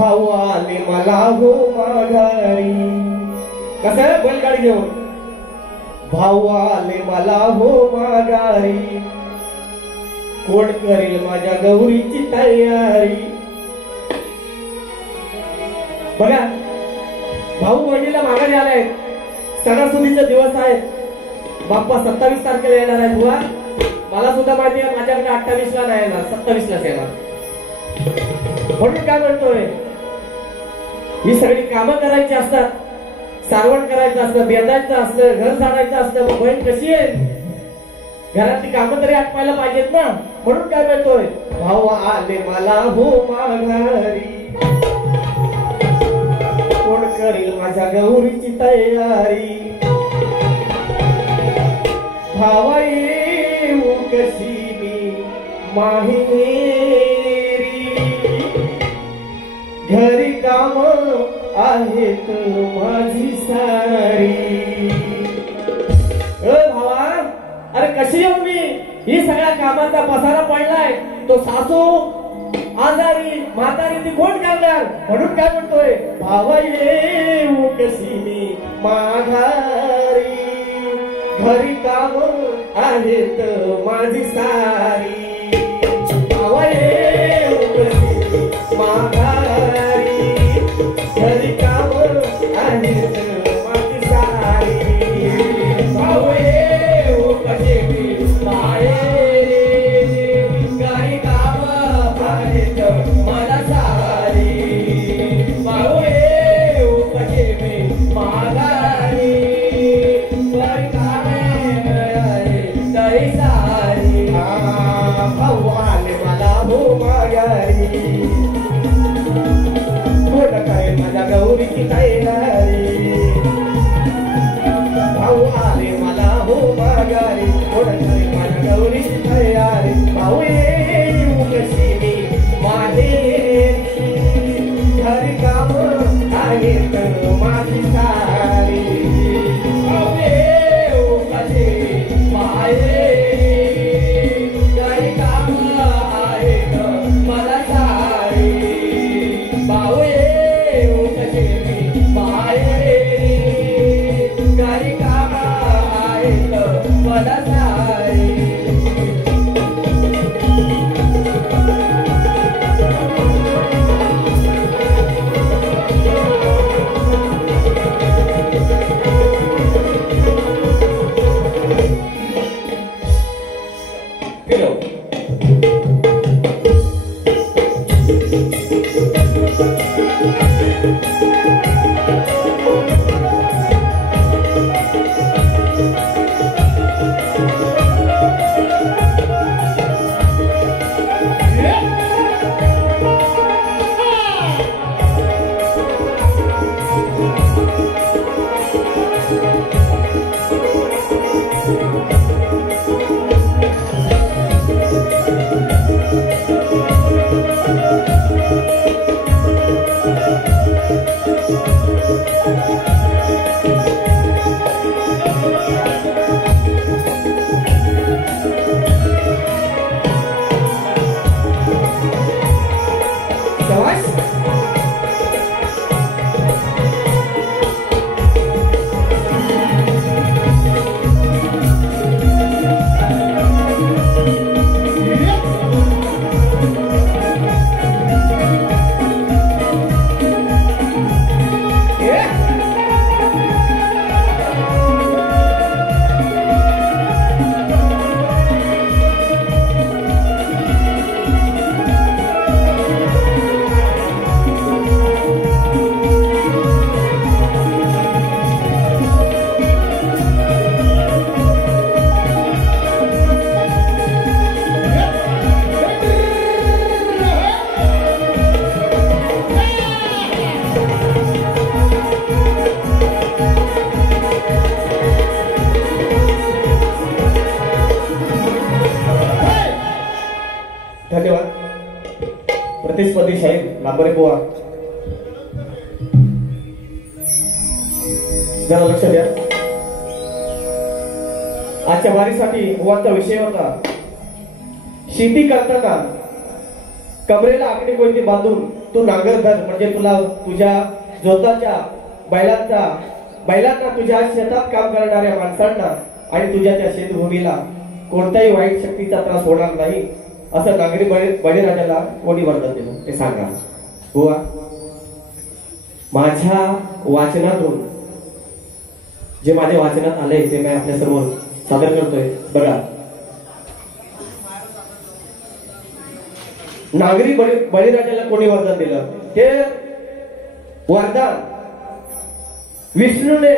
भाऊ आले मला हो माघारी. कसं आहे बैलगाडी घेऊन. भाऊ आले मला हो माघारी, कोण करेल माझ्या गौरीची तयारी. बघा भाऊ बहिणीला माघारी आलाय. सणासुदीचे दिवस आहेत. बाप्पा 27 तारखेला येणार आहे. बुवा मला सुद्धा माहिती आहे माझ्याकडे 28 ला नाही येणार, 27 लाच येणार. म्हणून काय म्हणतोय, ही सगळी कामं करायची असतात, सारवण करायचं असतं, बेंदायचं असतं, घर झाडायचं असतं. मग बहीण कशी आहे, घरातली कामं तरी आटवायला पाहिजेत ना. म्हणून काय म्हणतोय, भाऊ आले मला हो माघारी, कोण करेल माझ्या गौरीची तयारी. भावा येऊ कशी मी माहेरी, घरी काम आहेत माझी सारी. भावा अरे कशी येऊ मी, ही सगळ्या कामाचा पसारा पडलाय. तो सासू आजारी म्हातारी, ती कोण करणार. म्हणून काय म्हणतोय, भावा येऊ कशी मी माघारी, घरी काम आहेत माझी सारी. भावा येऊ कशी माघारी, घरी काम आहेत माझी सारी. भाऊ येऊ कशी मी माहेरी, घरी काम आहेत मला सारी. भाऊ येऊ कशी मी माघारी, घरी काम तरी सारी. भाऊ आले मला हो माघारी, कोण काय माझ्या गौरीची तयारी. भाऊ आले मला हो माघारी, कोण काय माझ्या गौरीची तयारी. भाऊ येऊ कशी मी माहेरी, घरी काम आहेत माझी सारी. भाऊ येऊ कशी माहेरी, घरी काम आहेत मला सारी. भाऊ येऊ कशी मी माहेरी, घरी काम आहेत मला सारी. धन्यवाद. प्रतिस्पर्धी शाहीर लांबरे बुवा, जरा लक्ष द्या. आजच्या वारीसाठी बुवांचा विषय होता, शेती करताना कमरेला आकडे कोणती बांधून तू नांगर धर, म्हणजे तुला तुझ्या जोताच्या बैलांना तुझ्या शेतात काम करणाऱ्या माणसांना आणि तुझ्या त्या शेतभूमीला कोणत्याही वाईट शक्तीचा त्रास होणार नाही असं नागरी बळीराजाला कोणी वरदान दिलं ते सांगा बुवा. माझ्या वाचनातून जे माझ्या वाचनात आले ते मी आपल्या समोर सादर करतोय. बघा, नागरी बळीराजाला कोणी वरदान दिलं? हे वरदान विष्णूने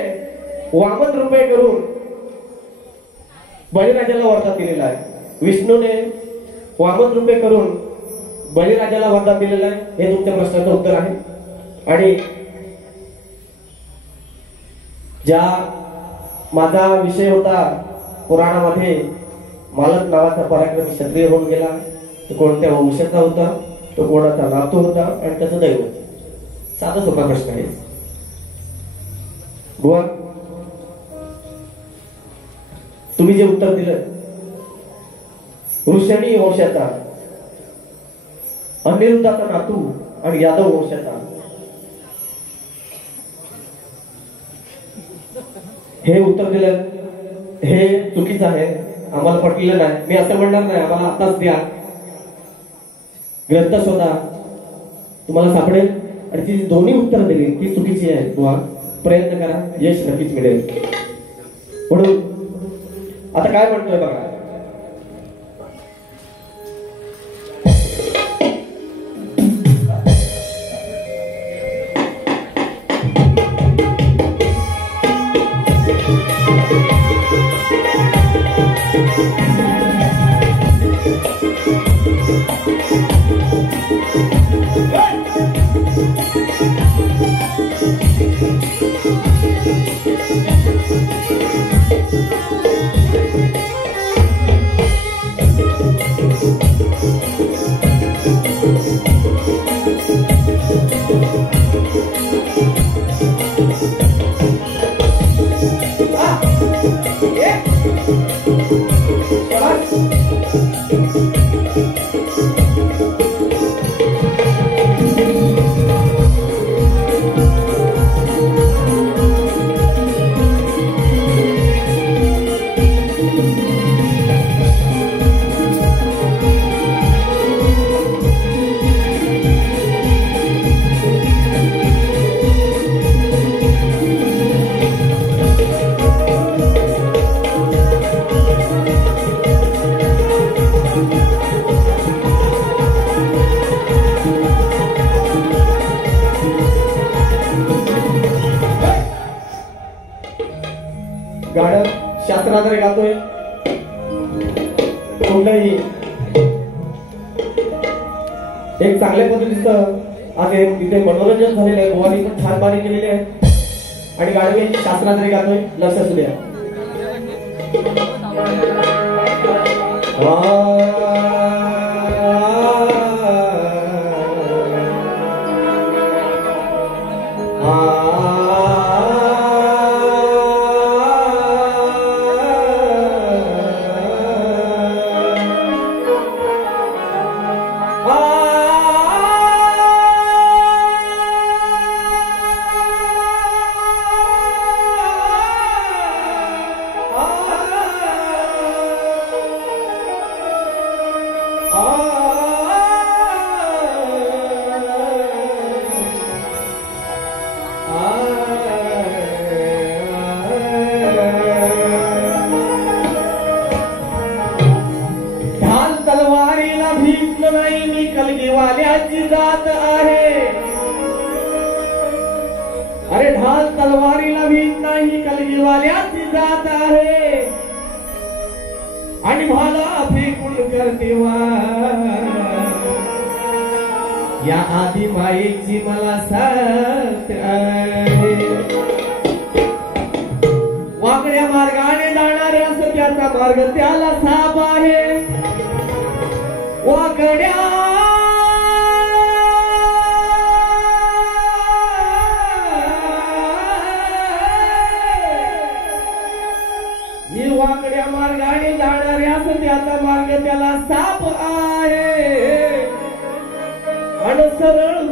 वामन रूपे करून बळीराजाला वरदान दिलेलं आहे. विष्णूने वामन रूपे करून बळीराजाला वरदान दिलेलं आहे. हे तुमच्या प्रश्नाचं उत्तर आहे. आणि ज्या माझा विषय होता पुराणामध्ये, मालक नावाचा पराक्रमी क्षत्रिय होऊन गेला. तो कोणत्या वंशाचा होता, तो कोणाचा नातू होता आणि त्याचं दैवत. साधा सोपा प्रश्न आहे बुवा. तुम्ही जे उत्तर दिलं, वृषणी वंशाचा, अनिरुद्धाचा नातू आणि यादव वंशाचा, हे उत्तर दिलं हे चुकीचं आहे. आम्हाला पटलेलं नाही. मी असं म्हणणार नाही आम्हाला आताच द्या, ग्रंथ शोधा, तुम्हाला सापडेल. आणि ती दोन्ही उत्तर दिली ती चुकीची आहे बुवा. प्रयत्न करा, यश नक्कीच मिळेल. म्हणून आता काय म्हणतोय बघा. गाणं शास्त्राद्वारे गातोय. कुठलंही एक चांगल्या पद्धतीचं आज तिथे मनोरंजन झालेलं आहे. गोवानी पण छान बारी केलेली आहे आणि गाणं मी शास्त्राद्वारे गातोय. लक्ष असू द्या. कलगीवाल्याची जात आहे. अरे ढाल तलवारीला भीत नाही, कलगीवाल्याची जात आहे. आणि भाला फेकून करते या आधी मायेची मला साथ आहे. वाकड्या मार्गाने जाणाऱ्या सत्याचा मार्ग त्याला साप आहे. वाकड्या वाकड्या मार्गाने जाणाऱ्या सत्याचा मार्ग त्याला साप आहे. आणि सरळ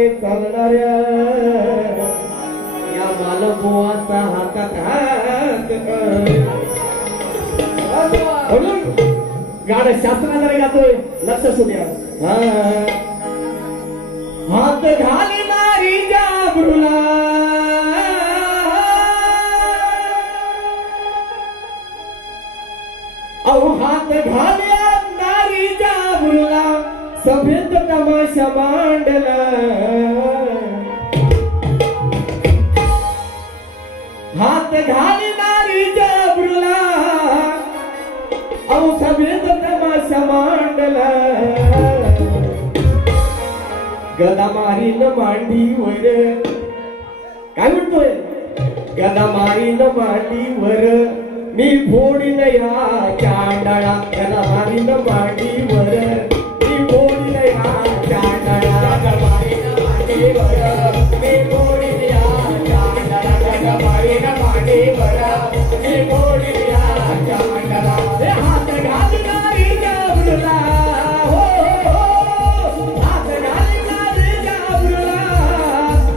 मार्गाने चालणाऱ्या या मालभुवाचा हातात हात म्हणून गाणं शास्त्राद्वारे गातोय. लक्ष सुद्या. हात घालणारी जाबरूला हात घालणारी जाबरूला सभेत तमाशा मांडला. हात घालणारी जाबरूला सभेत तमाशा मांडला. गदा मारीन मांडीवर काय म्हणतोय. गदा मारीन मांडीवर मी फोडीन या चांडाळा. गदा मारीन मांडीवर मी फोडीन या चांडाळा. गदा मारीन मांडीवर मी फोडीन या चांडाळा. गदा मारीन मांडीवर मी फोडीन या चांडाळा. हात घालणारी जाबरूला हो हात घालणारी जाबरूला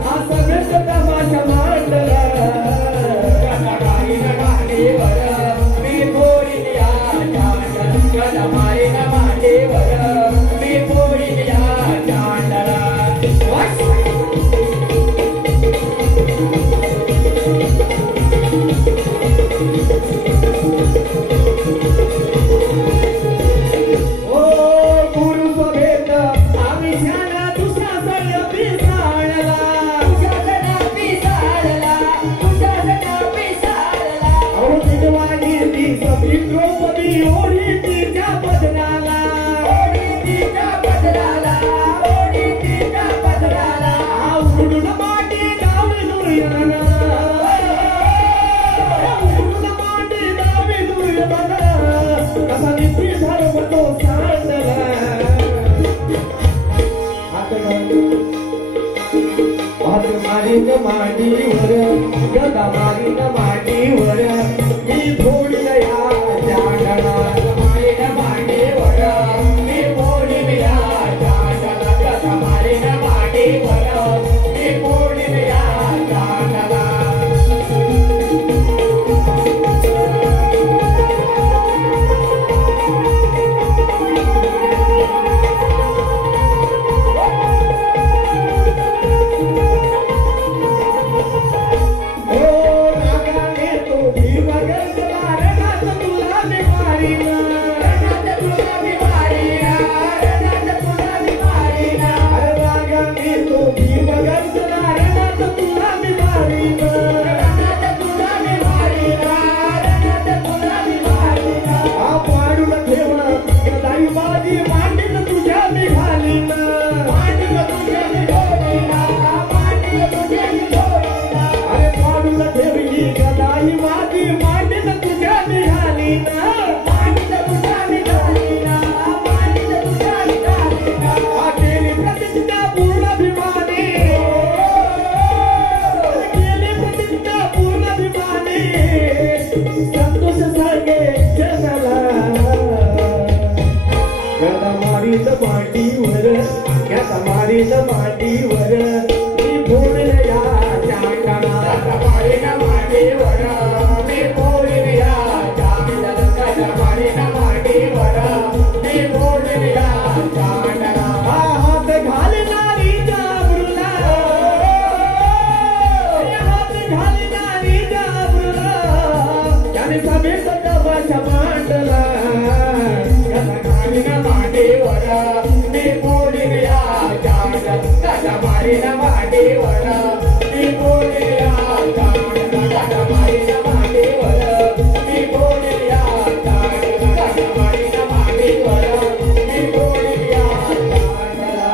हा सगळं तमाशा मांडला. गदा मारीन मांडीवर मी फोडीन या चांडाळा. गदा मारीन मांडीवर मी फोडीन या चांडाळा. मांडीवर गदा मारीन मांडीवर मी फोडीन या चांडाळा. मारीन मांडीवर मी फोडीन या चांडाळा. गदा मारीन मांडीवर मी फोडीन या चांडाळा. मांडीवर गदा मारीन मांडीवर मी फोडीन या चांडाळा. गदा मारीन मांडीवर मी फोडीन या चांडाळा. गदा मारीन मांडीवर मी फोडीन या चांडाळा. हात घालणारी जाबरूला हात घालणारी जाबरूला त्याने सभेत तमाशा मांडला. गदा मारीन मांडीवर मी फोडीन या चांडाळा. गदा मारीन मांडीवर मी फोडीन या चांडाळा. गदा मारीन मांडीवर मी फोडीन या चांडाळा. गदा मारीन मांडीवर मी फोडीन या चांडाळा.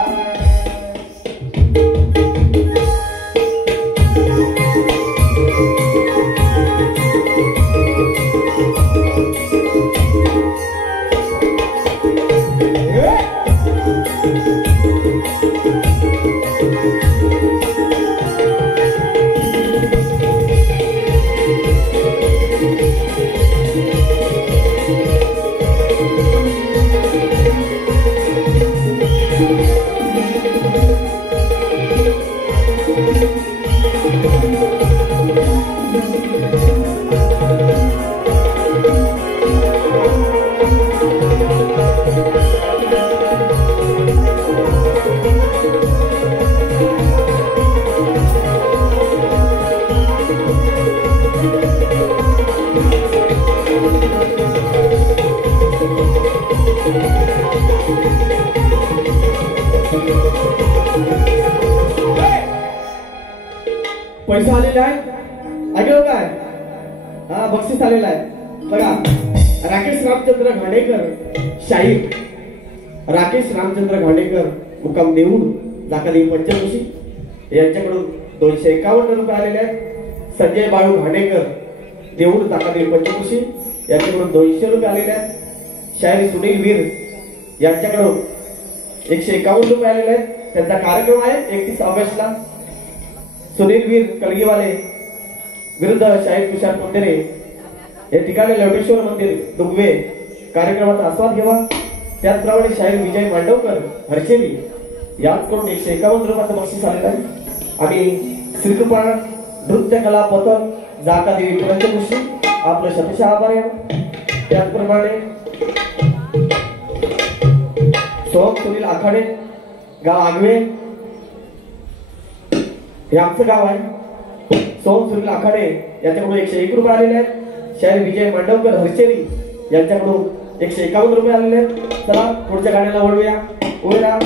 पैसा आलेला आहे ऐकलं काय? हा बक्षीस आलेला आहे बघा. राकेश रामचंद्र घाणेकर शाहीर राकेश रामचंद्र घाणेकर मुक्काम देऊळ जाकाली पंचकोशी यांच्याकडून 251 रुपये आलेले आहेत. संजय बाळू घाणेकर देऊळ जाकाली पंचकोशी यांच्याकडून 200 रुपये आलेले आहेत. शाहीर सुनील वीर यांच्याकडून 151 रुपये आलेले आहेत. त्यांचा कार्यक्रम आहे 31 ऑगस्टला. सुनील वीर कलगीवाले विरुद्ध शाहीर तुषार कोंडेरे या ठिकाणी लवटेश्वर मंदिर दुगवे कार्यक्रमाचा आस्वाद घ्यावा. त्याचप्रमाणे शाहीर विजय मांडवकर हर्षेली याचकडून 151 रुपयाचं बक्षीस आलेलं आहे. आणि श्रीकृपा नृत्य कला पथक जाकादेवी पंचकोशी आपलं शतशः आभार आहे. त्याचप्रमाणे सोहम सुनील आखाडे गाव आगवे हे आमचं गाव आहे. सोहम सुनील आखाडे यांच्याकडून 101 रुपये आलेले आहेत. शाहीर विजय मांडवकर हर्षेली यांच्याकडून 151 रुपये आलेले आहेत. चला पुढच्या गाण्याला वळूया. ओळा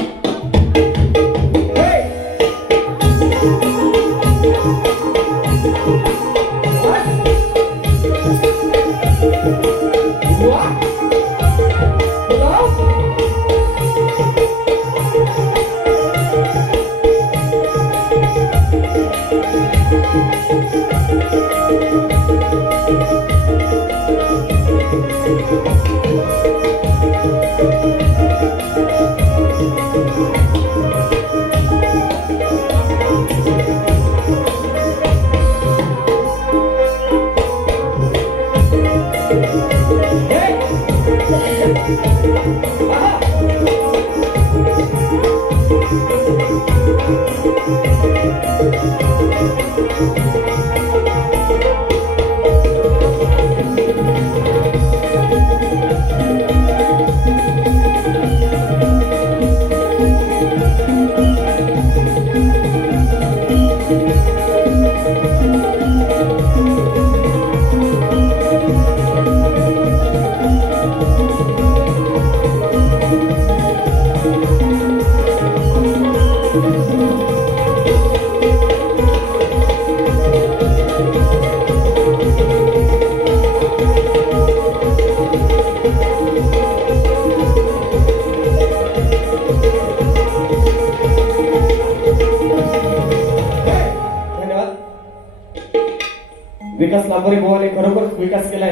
विकास लांबोरे भावाने खरोखरच विकास केलाय.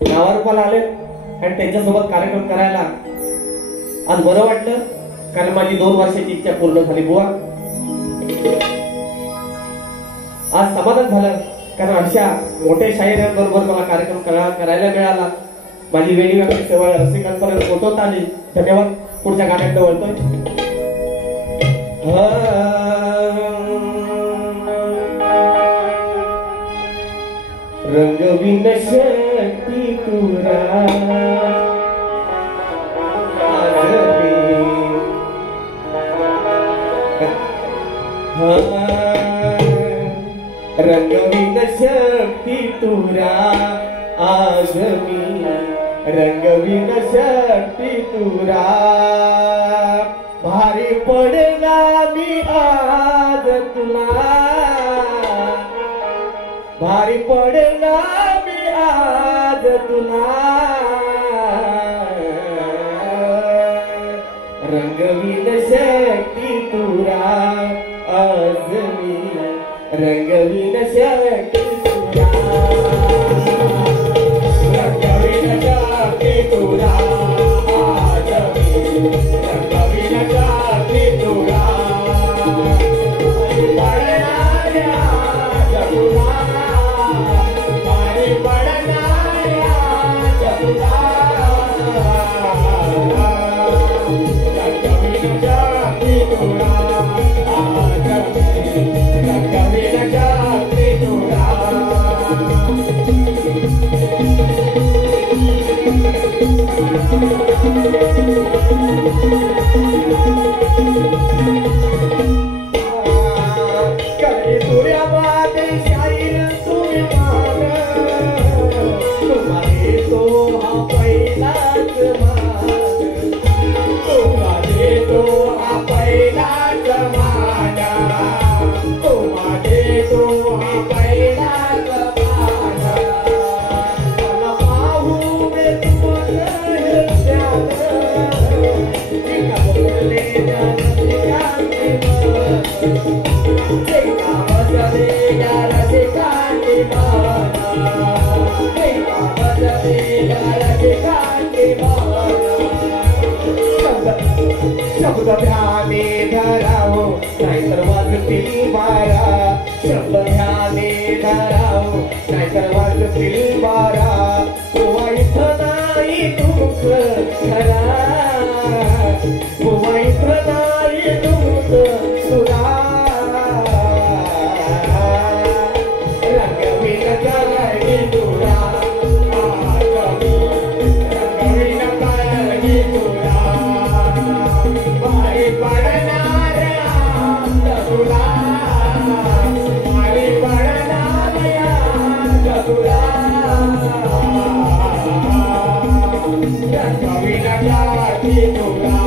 नावारूपाला आले आणि त्यांच्यासोबत कार्यक्रम करायला आज बरं वाटलं. कारण माझी 2 वर्षाची इच्छा पूर्ण झाली बुवा. आज समाधान झालं कारण अशा मोठ्या शाहिरांबरोबर मला कार्यक्रम करायला मिळाला. माझी वेगळी सेवा रसिकांपर्यंत पोहोचवता आली. धन्यवाद. पुढच्या गाण्याकडे वळतोय. रंगविन शक्ती तुरा रंगविन शक्ती तुरा आज मी रंगविन शक्ती तुरा भारी पडला मी आज तुला भारी पडला मी आज तुला रंगविन शक्ती तुरा आज मी रंगविन शक्ती तुरा रंगविन शक्ती तुरा आज मी रंगविन शक्ती तुरा तो हा पहिलाच माझा, तुम्हा देतो हा पहिलाच माझा. मला पाहू दे तुमचं ध्यान, एका बसलेल्या रसिकांचे मन, एका बसलेल्या रसिकांचे मन, एका बसलेल्या रसिकांचे मन. शब्द ध्याने धरावो नाहीतर वाजतील बारा, शब्द ध्याने धरावो नाहीतर वाजतील बारा. गोवा इथं नाही तुमचं खरा, गोवा इथं नाही तुमचं सुरा. रंगवीन करगी तुरा, रंगवीन करगी तुरा. मारी पडणार तुला, मारी पडणार तुला. रंगवीन करगी तुला,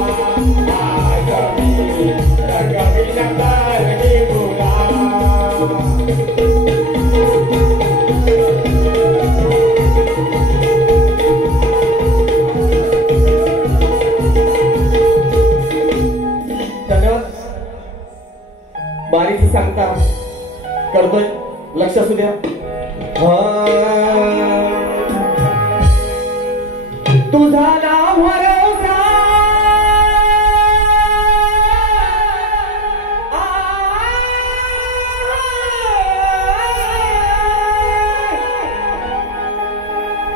रंगवीन करगी तुला. बारीची सांगता करतोय, लक्ष असू द्या. तुझा ना भरोसा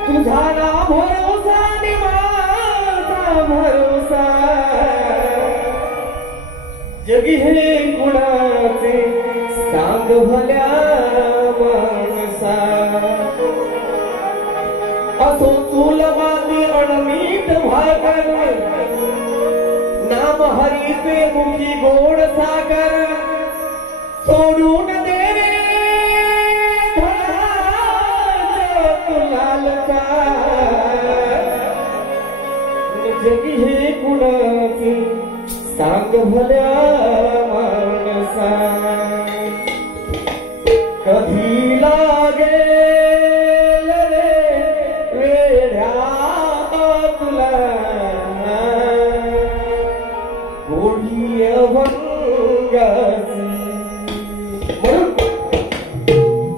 तुझा ना भरोसा नि माझा भरोसा, जगी हे कुणाचे सांग भल्या माणसा. असो चूल बांधी अणमीत भाकर, नाम हरीचे मुखी गोड सागर. सोडून दे रे लालचा, जगी हे कुणाचे सांग भल्या माणसा. कधी लागेल रे वेड्या तुला गोडी अभंगाची. म्हणून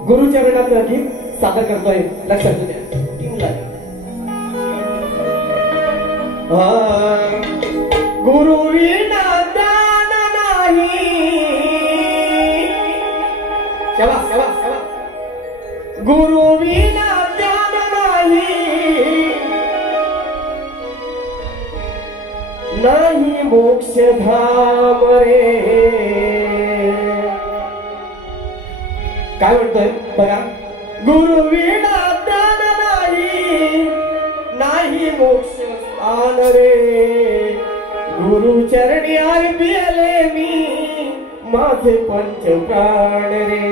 गुरुचरणाचं गीत सादर करतोय, लक्षात द्या. गुरु विना ज्ञान नाही, शाबास शाबास शाबास. गुरु विना ज्ञान नाही, नाही मोक्ष धाम रे. काय म्हणतोय बघा, गुरु विना ज्ञान नाही, नाही मोक्ष स्थान रे. गुरु चरणी अर्पिले मी माझे पंच प्राण रे.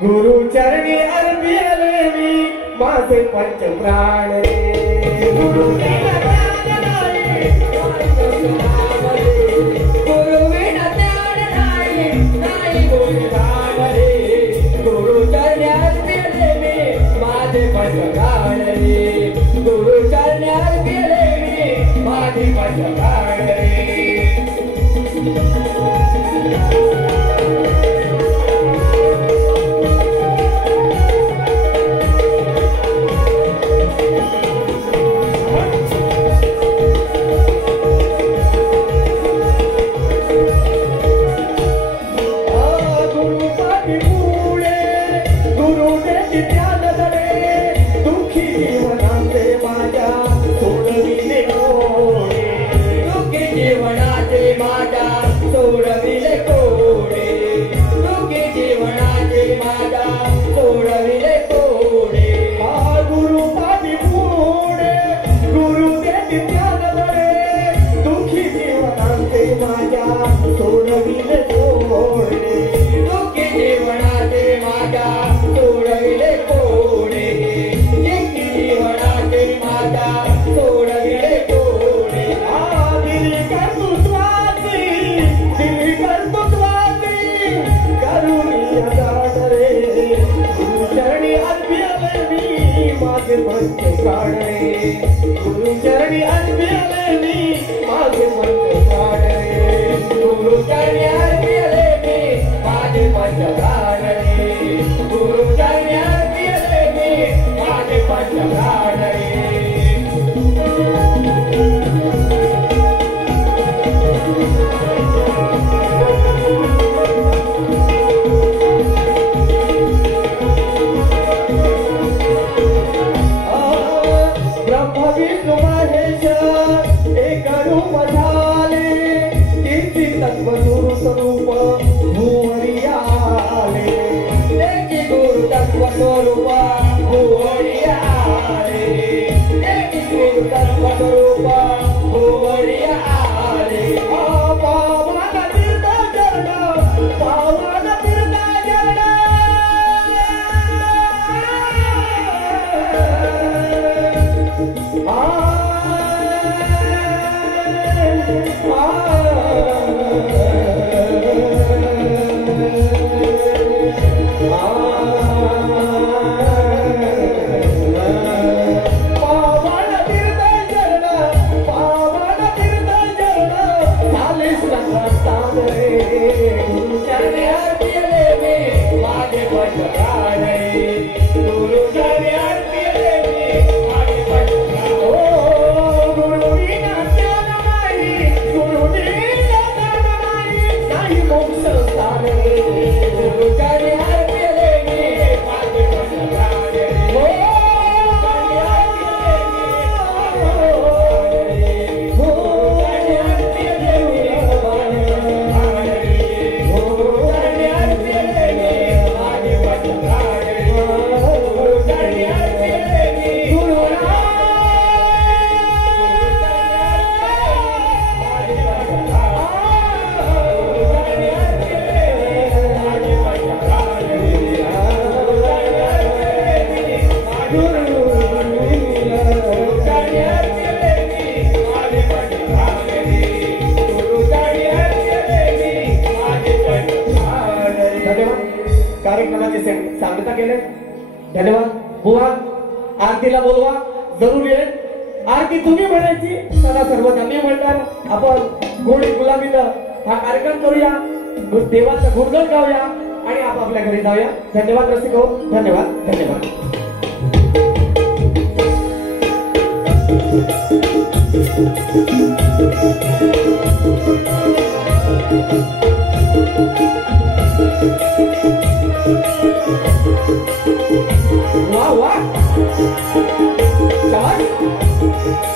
गुरु चरणी अर्पिले मी माझे पंच प्राण रे. गुरु विना ज्ञान नाही, गुरु विना ज्ञान नाही, नाही मोक्ष धाम रे. गुरु चरणी अर्पिले मी माझे पंच प्राण रे. गुरु चरणी अर्पिले मी माझे पंच प्राण रे. सोडविले कोडे. माझे पंचप्राण रे गुरु चरणी आरती आले मी माझे पंचप्राण रे गुरु चरणी आरती आले मी माझे पंचप्राण रे विष्णु महेश एक रूप झाले कीर्ती तत्व गुरु स्वरूप भुवरी आले एकी गुरु तत्व स्वरूप भुवरी आले एकी गुरु तत्व स्वरूप भुवरी आले पावन तीर्थ चरण पावन तीर्थ चरण कार्यक्रमाचे सांगता केले धन्यवाद बुवा आरतीला बोलवा जरूर येईल आरती तुम्ही म्हणायची सदा सर्वदा मी म्हणणार आपण गोडी गुलाबीनं हा कार्यक्रम करूया देवाचं गुणगान गाऊया आणि आपापल्या घरी जाऊया धन्यवाद रसिक हो धन्यवाद धन्यवाद वाह वाह शाबाश